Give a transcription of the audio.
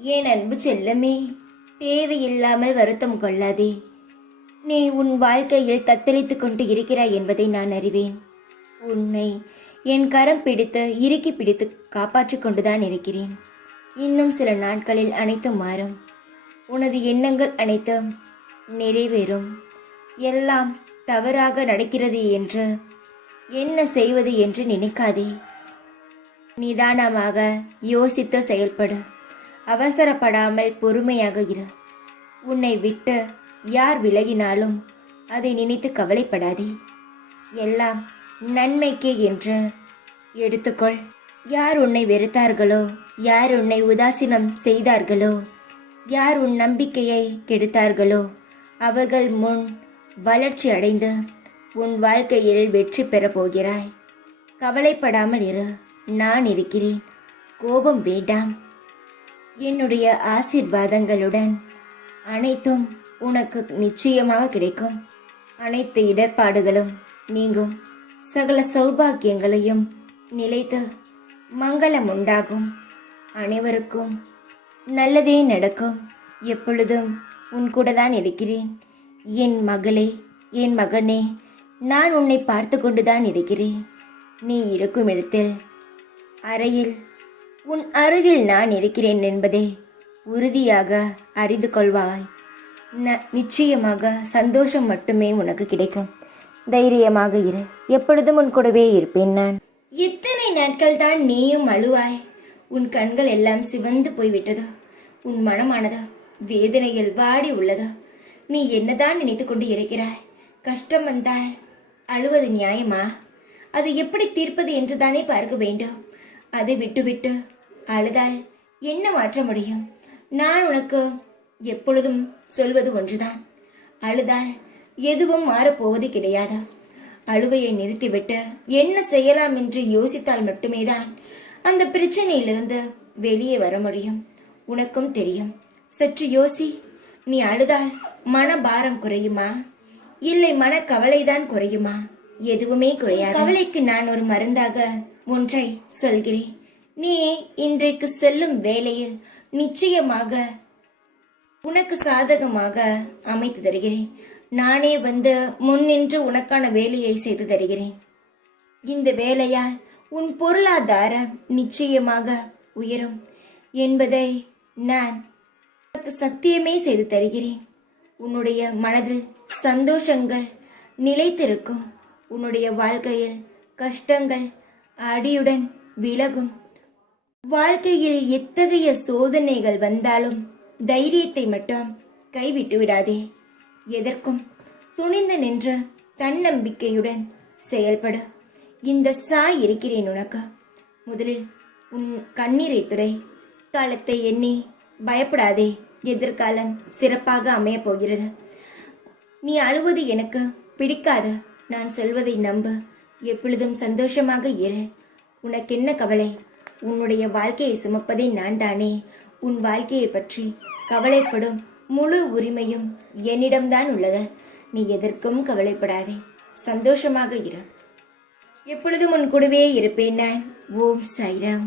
என் அன்பு செல்லமே, தேவையில்லாமல் வருத்தம் கொள்ளாதே. நீ உன் வாழ்க்கையில் தத்தளித்துக் கொண்டு இருக்கிறாய் என்பதை நான் அறிவேன். உன்னை என் கரம் பிடித்து இறுக்கி பிடித்து காப்பாற்றிக் கொண்டுதான் இருக்கிறேன். இன்னும் சில நாட்களில் அனைத்தும் மாறும். உனது எண்ணங்கள் அனைத்தும் நிறைவேறும். எல்லாம் தவறாக நடக்கிறது என்று என்ன செய்வது என்று நினைக்காதே. நிதானமாக யோசித்து செயல்படு. அவசரப்படாமல் பொறுமையாக இரு. உன்னை விட்டு யார் விலகினாலும் அதை நினைத்து கவலைப்படாதே. எல்லாம் நன்மைக்கே என்று எடுத்துக்கொள். யார் உன்னை வெறுத்தார்களோ, யார் உன்னை உதாசீனம் செய்தார்களோ, யார் உன் நம்பிக்கையை கெடுத்தார்களோ அவர்கள் முன் வளர்ச்சி அடைந்து உன் வாழ்க்கையில் வெற்றி பெறப் போகிறாய். கவலைப்படாமல் இரு. நான் இருக்கிறேன். கோபம் வேண்டாம். என்னுடைய ஆசீர்வாதங்களுடன் அனைத்தும் உனக்கு நிச்சயமாக கிடைக்கும். அனைத்து இடர்பாடுகளும் நீங்கும். சகல சௌபாக்கியங்களையும் நிலைத்து மங்களம் உண்டாகும். அனைவருக்கும் நல்லதே நடக்கும். எப்பொழுதும் உன் கூட தான் இருக்கிறேன். என் மகளே, என் மகனே, நான் உன்னை பார்த்து கொண்டுதான் இருக்கிறேன். நீ இருக்கும் இடத்தில் அறையில் உன் அருகில் நான் இருக்கிறேன் என்பதை உறுதியாக அறிந்து கொள்வாய். நிச்சயமாக சந்தோஷம் மட்டுமே உனக்கு கிடைக்கும். தைரியமாக இரு. எப்பொழுதும் உன் கூடவே இருப்பேன் நான். எத்தனை நாட்கள் தான் நீயும் அழுவாய்? உன் கண்கள் எல்லாம் சிவந்து போய்விட்டது. உன் மனமானது வேதனையில் வாடி உள்ளது. நீ என்னதான் நினைத்து கொண்டு இருக்கிறாய்? கஷ்டம் வந்தால் அழுவது நியாயமா? அது எப்படி தீர்ப்பது என்று தானே பார்க்க வேண்டும். அதை விட்டுவிட்டு அழுதால் என்ன மாற்ற முடியும்? நான் உனக்கு எப்பொழுதும் சொல்வது ஒன்றுதான். அழுதால் எதுவும் மாறப்போவது கிடையாது. அழுவையை நிறுத்திவிட்டு என்ன செய்யலாம் என்று யோசித்தால் மட்டுமே தான் அந்த பிரச்சனையிலிருந்து வெளியே வர முடியும். உனக்கும் தெரியும். சற்று யோசி. நீ அழுதால் மனபாரம் குறையுமா, இல்லை மனக்கவலைதான் குறையுமா? எதுவுமே குறையாது. கவலைக்கு நான் ஒரு மருந்தாக ஒன்றை சொல்கிறேன். நீ இன்றைக்கு செல்லும் வேளையில் நிச்சயமாக உனக்கு சாதகமாக அமைத்து தருகிறேன். நானே வந்து முன்னின்று உனக்கான வேலையை செய்து தருகிறேன். இந்த வேலையால் உன் பொருளாதாரம் நிச்சயமாக உயரும் என்பதை நான் உனக்கு சத்தியமே செய்து தருகிறேன். உன்னுடைய மனதில் சந்தோஷங்கள் நிலைத்திருக்கும். உன்னுடைய வாழ்க்கையில் கஷ்டங்கள் அடியுடன் விலகும். வாழ்க்கையில் எத்தகைய சோதனைகள் வந்தாலும் தைரியத்தை மட்டும் கைவிட்டு விடாதே. எதற்கும் துணிந்து நின்று தன்னம்பிக்கையுடன் செயல்படு. இந்த சாய் இருக்கிறேன் உனக்கு. முதலில் உன் கண்ணீரை துடை. காலத்தை எண்ணி பயப்படாதே. எதிர்காலம் சிறப்பாக அமையப் போகிறது. நீ அழுவது எனக்கு பிடிக்காது. நான் சொல்வதை நம்பு. எப்பொழுதும் சந்தோஷமாக இரு. உனக்கென்ன கவலை? உன்னுடைய வாழ்க்கையை சுமப்பதே நான் தானே. உன் வாழ்க்கையை பற்றி கவலைப்படும் முழு உரிமையும் என்னிடம்தான் உள்ளது. நீ எதற்கும் கவலைப்படாதே. சந்தோஷமாக இரு. எப்பொழுதும் உன் கூடவே இருப்பேன் நான். ஓம் சாய்ராம்.